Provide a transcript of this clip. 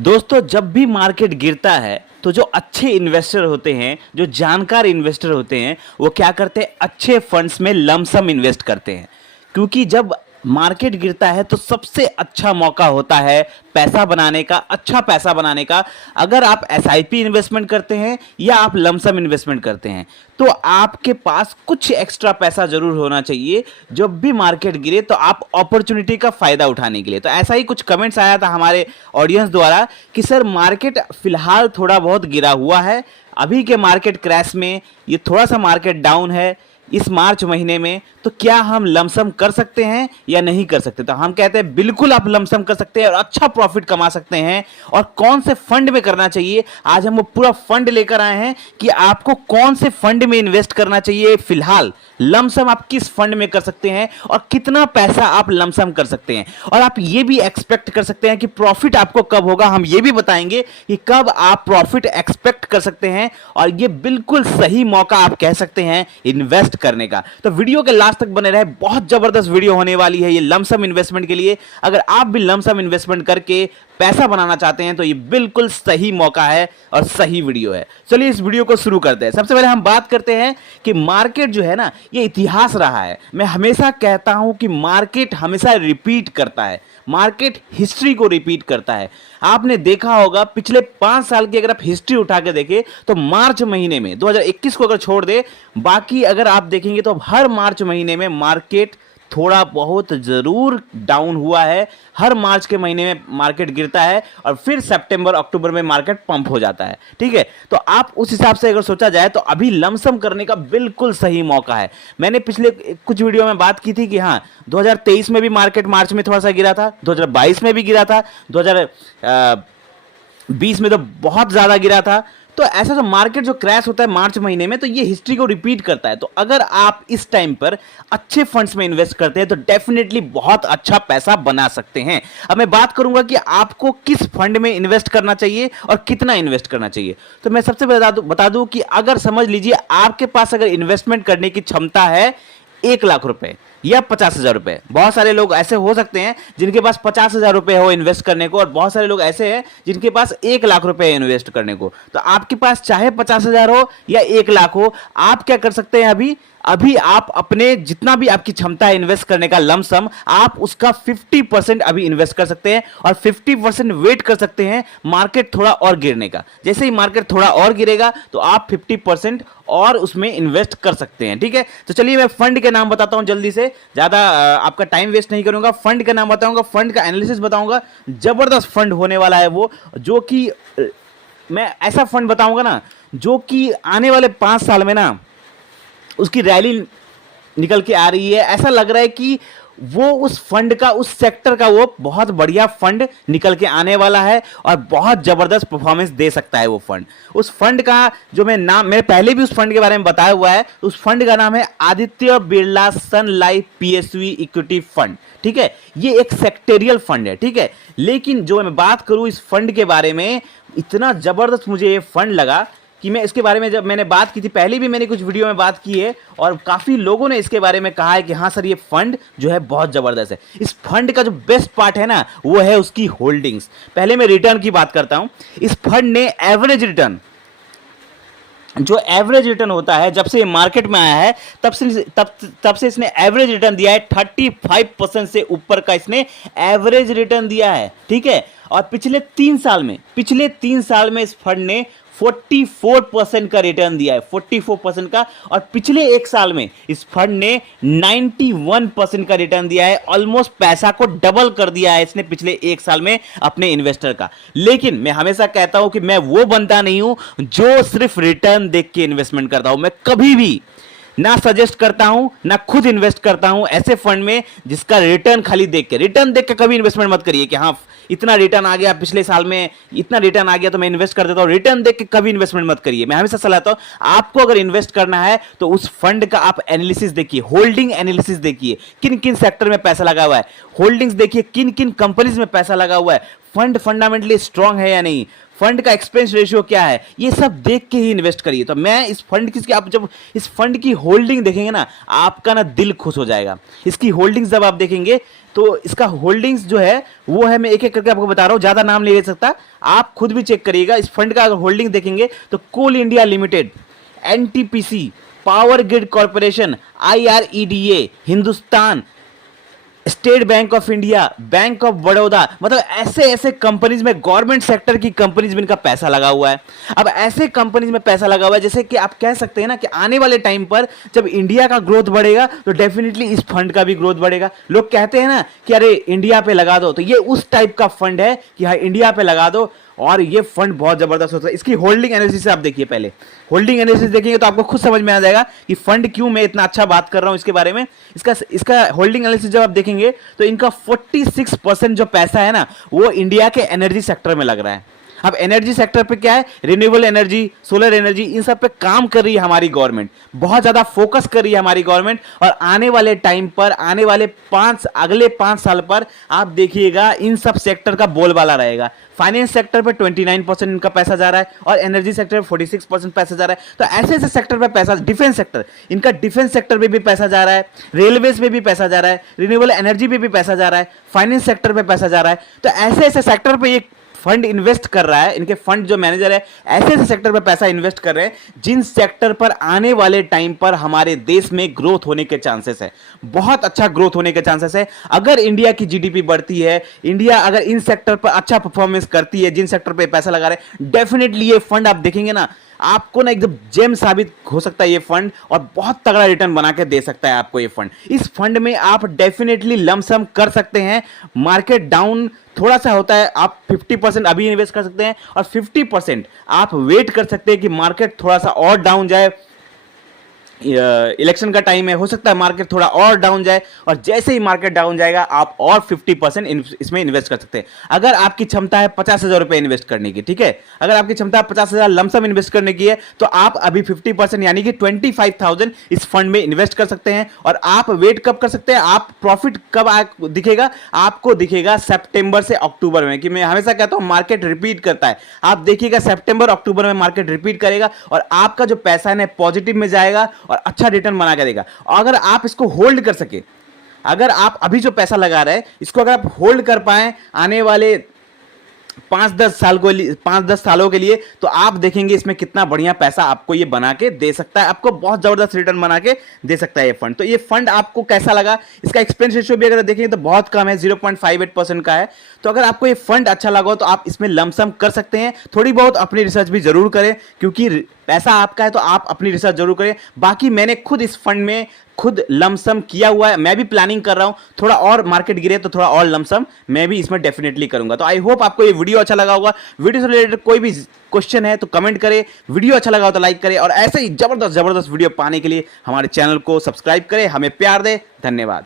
दोस्तों, जब भी मार्केट गिरता है तो जो अच्छे इन्वेस्टर होते हैं, जो जानकार इन्वेस्टर होते हैं, वो क्या करते हैं, अच्छे फंड्स में लमसम इन्वेस्ट करते हैं। क्योंकि जब मार्केट गिरता है तो सबसे अच्छा मौका होता है पैसा बनाने का, अच्छा पैसा बनाने का। अगर आप एसआईपी इन्वेस्टमेंट करते हैं या आप लमसम इन्वेस्टमेंट करते हैं तो आपके पास कुछ एक्स्ट्रा पैसा जरूर होना चाहिए जब भी मार्केट गिरे, तो आप अपॉर्चुनिटी का फायदा उठाने के लिए। तो ऐसा ही कुछ कमेंट्स आया था हमारे ऑडियंस द्वारा कि सर मार्केट फिलहाल थोड़ा बहुत गिरा हुआ है, अभी के मार्केट क्रैश में ये थोड़ा सा मार्केट डाउन है इस मार्च महीने में, तो क्या हम लमसम कर सकते हैं या नहीं कर सकते। तो हम कहते हैं बिल्कुल आप लमसम कर सकते हैं और अच्छा प्रॉफिट कमा सकते हैं। और कौन से फंड में करना चाहिए, आज हम वो पूरा फंड लेकर आए हैं कि आपको कौन से फंड में इन्वेस्ट करना चाहिए, फिलहाल लमसम आप किस फंड में कर सकते हैं और कितना पैसा आप लमसम कर सकते हैं। और आप ये भी एक्सपेक्ट कर सकते हैं कि प्रॉफिट आपको कब होगा, हम ये भी बताएंगे कि कब आप प्रॉफिट एक्सपेक्ट कर सकते हैं। और ये बिल्कुल सही मौका आप कह सकते हैं इन्वेस्ट करने का। तो वीडियो के लास्ट तक बने रहे, बहुत जबरदस्त वीडियो होने वाली है ये लमसम इन्वेस्टमेंट के लिए। अगर आप भी लमसम इन्वेस्टमेंट करके पैसा बनाना चाहते हैं तो ये बिल्कुल सही मौका है और सही वीडियो है। चलिए इस वीडियो को शुरू करते हैं। सबसे पहले हम बात करते हैं कि मार्केट जो है ना, ये इतिहास रहा है। मैं हमेशा कहता हूं कि मार्केट हमेशा रिपीट करता है, मार्केट हिस्ट्री को रिपीट करता है। आपने देखा होगा पिछले 5 साल की अगर आप हिस्ट्री उठा के देखें तो मार्च महीने में 2021 को अगर छोड़ दे, बाकी अगर आप देखेंगे तो हर मार्च महीने में मार्केट थोड़ा बहुत जरूर डाउन हुआ है। हर मार्च के महीने में मार्केट गिरता है और फिर सितंबर अक्टूबर में मार्केट पंप हो जाता है। ठीक है, तो आप उस हिसाब से अगर सोचा जाए तो अभी लमसम करने का बिल्कुल सही मौका है। मैंने पिछले कुछ वीडियो में बात की थी कि हाँ 2023 में भी मार्केट मार्च में थोड़ा सा गिरा था, 2022 में भी गिरा था, 2020 में तो बहुत ज्यादा गिरा था। तो ऐसा जो मार्केट जो क्रैश होता है मार्च महीने में, तो ये हिस्ट्री को रिपीट करता है। तो अगर आप इस टाइम पर अच्छे फंड्स में इन्वेस्ट करते हैं तो डेफिनेटली बहुत अच्छा पैसा बना सकते हैं। अब मैं बात करूंगा कि आपको किस फंड में इन्वेस्ट करना चाहिए और कितना इन्वेस्ट करना चाहिए। तो मैं सबसे पहले बता दूं कि अगर समझ लीजिए आपके पास अगर इन्वेस्टमेंट करने की क्षमता है 1 लाख रुपए या 50,000 रुपए। बहुत सारे लोग ऐसे हो सकते हैं जिनके पास 50,000 रुपए हो इन्वेस्ट करने को, और बहुत सारे लोग ऐसे हैं जिनके पास 1 लाख रुपए इन्वेस्ट करने को। तो आपके पास चाहे 50,000 हो या 1 लाख हो, आप क्या कर सकते हैं, अभी आप अपने जितना भी आपकी क्षमता है इन्वेस्ट करने का लमसम, आप उसका 50% अभी इन्वेस्ट कर सकते हैं और 50% वेट कर सकते हैं मार्केट थोड़ा और गिरने का। जैसे ही मार्केट थोड़ा और गिरेगा तो आप 50% और उसमें इन्वेस्ट कर सकते हैं। ठीक है, तो चलिए मैं फंड के नाम बताता हूं जल्दी से, ज्यादा आपका टाइम वेस्ट नहीं करूंगा। फंड का नाम बताऊंगा, फंड का एनालिसिस बताऊंगा। जबरदस्त फंड होने वाला है वो, जो कि मैं ऐसा फंड बताऊंगा ना जो कि आने वाले 5 साल में ना उसकी रैली निकल के आ रही है। ऐसा लग रहा है कि वो उस फंड का, उस सेक्टर का वो बहुत बढ़िया फंड निकल के आने वाला है और बहुत जबरदस्त परफॉर्मेंस दे सकता है वो फंड। उस फंड का जो मैं पहले भी उस फंड के बारे में बताया हुआ है, उस फंड का नाम है आदित्य बिरला सन लाइफ पीएसवी इक्विटी फंड। ठीक है, ये एक सेक्टेरियल फंड है। ठीक है, लेकिन जो मैं बात करूं इस फंड के बारे में, इतना जबरदस्त मुझे ये फंड लगा कि मैं इसके बारे में, जब मैंने बात की थी पहले भी, मैंने कुछ वीडियो में बात की है और काफ़ी लोगों ने इसके बारे में कहा है कि हाँ सर ये फंड जो है बहुत ज़बरदस्त है। इस फंड का जो बेस्ट पार्ट है ना वो है उसकी होल्डिंग्स। पहले मैं रिटर्न की बात करता हूँ। इस फंड ने एवरेज रिटर्न, जो एवरेज रिटर्न होता है जब से मार्केट में आया है तब से इसने एवरेज रिटर्न दिया है 35% से ऊपर का इसने एवरेज रिटर्न दिया है। ठीक है, और पिछले 3 साल में इस फंड ने 44% का रिटर्न दिया है, 44% का। और पिछले 1 साल में इस फंड ने 91% का रिटर्न दिया है। ऑलमोस्ट पैसा को डबल कर दिया है इसने पिछले 1 साल में अपने इन्वेस्टर का। लेकिन मैं हमेशा कहता हूं कि मैं वो बंदा नहीं हूं जो सिर्फ रिटर्न देख के इन्वेस्टमेंट करता हूं। मैं कभी भी ना सजेस्ट करता हूं ना खुद इन्वेस्ट करता हूं ऐसे फंड में जिसका रिटर्न खाली देख के कभी इन्वेस्टमेंट मत करिए कि हाँ इतना रिटर्न आ गया, पिछले साल में इतना रिटर्न आ गया तो मैं इन्वेस्ट कर देता हूं। रिटर्न देख के कभी इन्वेस्टमेंट मत करिए। मैं हमेशा सलाह देता हूं आपको अगर इन्वेस्ट करना है तो उस फंड का आप एनालिसिस देखिए, होल्डिंग एनालिसिस देखिए, किन किन सेक्टर में पैसा लगा हुआ है, होल्डिंग्स देखिए, किन किन कंपनीज में पैसा लगा हुआ है, फंड फंडामेंटली स्ट्रांग है या नहीं, फंड का एक्सपेंस रेशियो क्या है, ये सब देख के ही इन्वेस्ट करिए। तो मैं इस फंड की, आप जब इस फंड की होल्डिंग देखेंगे ना, आपका ना दिल खुश हो जाएगा। इसकी होल्डिंग्स जब आप देखेंगे तो इसका होल्डिंग्स जो है वो है, मैं एक एक करके आपको बता रहा हूं, ज्यादा नाम नहीं ले सकता, आप खुद भी चेक करिएगा। इस फंड का अगर होल्डिंग देखेंगे तो Coal India Limited, NTPC, Power Grid Corporation, IREDA, Hindustan, State Bank of India, Bank of Baroda, मतलब ऐसे ऐसे कंपनीज में, गवर्नमेंट सेक्टर की कंपनीज में इनका पैसा लगा हुआ है। अब ऐसे कंपनीज में पैसा लगा हुआ है, जैसे कि आप कह सकते हैं ना कि आने वाले टाइम पर जब इंडिया का ग्रोथ बढ़ेगा तो डेफिनेटली इस फंड का भी ग्रोथ बढ़ेगा। लोग कहते हैं ना कि अरे इंडिया पे लगा दो, तो ये उस टाइप का फंड है कि हाँ इंडिया पे लगा दो, और ये फंड बहुत जबरदस्त होता है। इसकी होल्डिंग एनालिसिस आप देखिए, पहले होल्डिंग एनालिसिस देखेंगे तो आपको खुद समझ में आ जाएगा कि फंड क्यों मैं इतना अच्छा बात कर रहा हूं इसके बारे में। इसका होल्डिंग एनालिसिस जब आप देखेंगे तो इनका 46% जो पैसा है ना वो इंडिया के एनर्जी सेक्टर में लग रहा है। अब एनर्जी सेक्टर पे क्या है, रिन्यूएबल एनर्जी, सोलर एनर्जी, इन सब पे काम कर रही है हमारी गवर्नमेंट, बहुत ज्यादा फोकस कर रही है हमारी गवर्नमेंट। और आने वाले टाइम पर, आने वाले अगले 5 साल पर आप देखिएगा इन सब सेक्टर का बोलबाला रहेगा। फाइनेंस सेक्टर पे 29% इनका पैसा जा रहा है और एनर्जी सेक्टर पे 46% पैसा जा रहा है। तो ऐसे ऐसे सेक्टर पे पैसा, डिफेंस सेक्टर, इनका डिफेंस सेक्टर पे भी पैसा जा रहा है, रेलवेज में भी पैसा जा रहा है, रिन्यूएबल एनर्जी पे भी पैसा जा रहा है, फाइनेंस सेक्टर पे पैसा जा रहा है। तो ऐसे ऐसे सेक्टर पे ये फंड इन्वेस्ट कर रहा है, इनके फंड जो मैनेजर है ऐसे ऐसे सेक्टर पर पैसा इन्वेस्ट कर रहे हैं जिन सेक्टर पर आने वाले टाइम पर हमारे देश में ग्रोथ होने के चांसेस है, बहुत अच्छा ग्रोथ होने के चांसेस है। अगर इंडिया की जीडीपी बढ़ती है, इंडिया अगर इन सेक्टर पर अच्छा परफॉर्मेंस करती है, जिन सेक्टर पर पैसा लगा रहे हैं, डेफिनेटली ये फंड आप देखेंगे ना, आपको ना एकदम जेम साबित हो सकता है ये फंड, और बहुत तगड़ा रिटर्न बना के दे सकता है आपको ये फंड। इस फंड में आप डेफिनेटली लमसम कर सकते हैं। मार्केट डाउन थोड़ा सा होता है, आप 50% अभी इन्वेस्ट कर सकते हैं और 50% आप वेट कर सकते हैं कि मार्केट थोड़ा सा और डाउन जाए। इलेक्शन का टाइम है, हो सकता है मार्केट थोड़ा और डाउन जाए, और जैसे ही मार्केट डाउन जाएगा आप और 50% इसमें इन्वेस्ट कर सकते हैं। अगर आपकी क्षमता है 50,000 रुपए इन्वेस्ट करने की, ठीक है, अगर आपकी क्षमता 50,000 लमसम इन्वेस्ट करने की है तो आप अभी 50% यानी कि 25,000 इस फंड में इन्वेस्ट कर सकते हैं। और आप वेट कब कर सकते हैं, आप प्रॉफिट कब दिखेगा, आपको दिखेगा सितंबर से अक्टूबर में। कि मैं हमेशा कहता हूं मार्केट रिपीट करता है, आप देखिएगा सितंबर अक्टूबर में मार्केट रिपीट करेगा और आपका जो पैसा है पॉजिटिव में जाएगा और अच्छा रिटर्न बना के देगा। अगर आप इसको होल्ड कर सके, अगर आप अभी जो पैसा लगा रहे हैं इसको अगर आप होल्ड कर पाए आने वाले 5-10 सालों के लिए, तो आप देखेंगे इसमें कितना बढ़िया पैसा आपको ये बना के दे सकता है, आपको बहुत जबरदस्त रिटर्न बना के दे सकता है ये फंड। तो ये फंड आपको कैसा लगा, इसका एक्सपेंस रेशियो भी अगर देखेंगे तो बहुत कम है, 0.58% का है। तो अगर आपको ये फंड अच्छा लगा तो आप इसमें लमसम कर सकते हैं। थोड़ी बहुत अपनी रिसर्च भी जरूर करें, क्योंकि पैसा आपका है तो आप अपनी रिसर्च जरूर करें। बाकी मैंने खुद इस फंड में खुद लमसम किया हुआ है, मैं भी प्लानिंग कर रहा हूं, थोड़ा और मार्केट गिरे तो थोड़ा और लमसम मैं भी इसमें डेफिनेटली करूंगा। तो आई होप आपको ये वीडियो अच्छा लगा होगा। वीडियो से रिलेटेड कोई भी क्वेश्चन है तो कमेंट करें, वीडियो अच्छा लगा हो तो लाइक करें, और ऐसे ही जबरदस्त वीडियो पाने के लिए हमारे चैनल को सब्सक्राइब करें, हमें प्यार दें। धन्यवाद।